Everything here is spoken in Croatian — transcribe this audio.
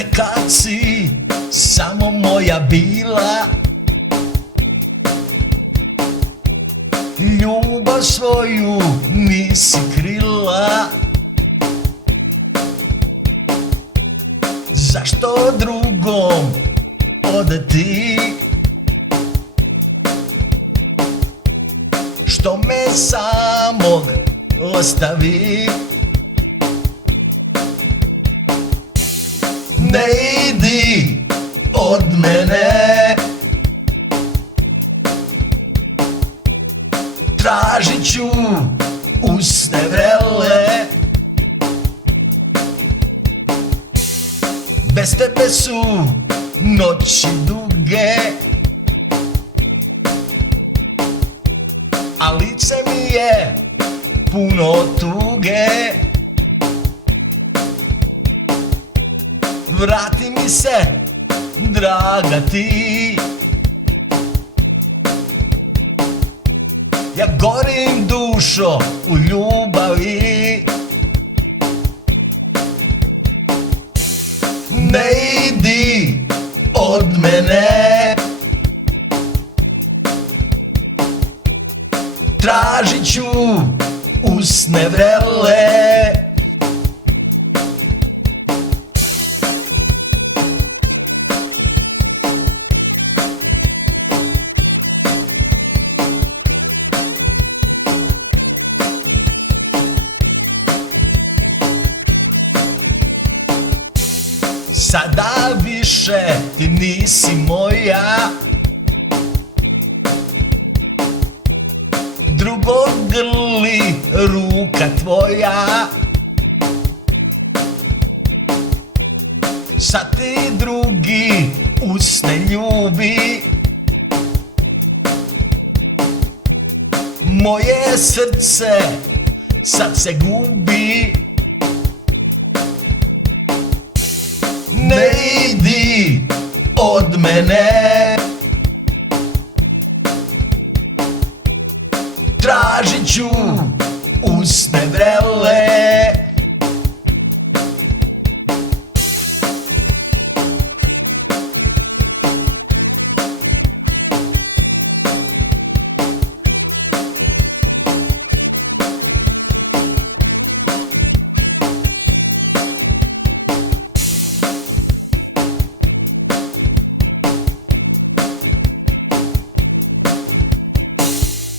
Nekad si samo moja bila, ljubav svoju nisi krila. Zašto drugom odati, što me samog ostavi? Ne idi od mene, tražit ću usne vrele. Bez tebe su noći duge, a lice mi je puno tuge. Vrati mi se, draga ti, ja gorim dušo u ljubavi. Ne idi od mene, tražit ću usne vrele. Sada više ti nisi moja, drugo grli ruka tvoja. Sad ti drugi usne ljubi, moje srce sad se gubi. Ne idi od mene, tražit ću usne vrele.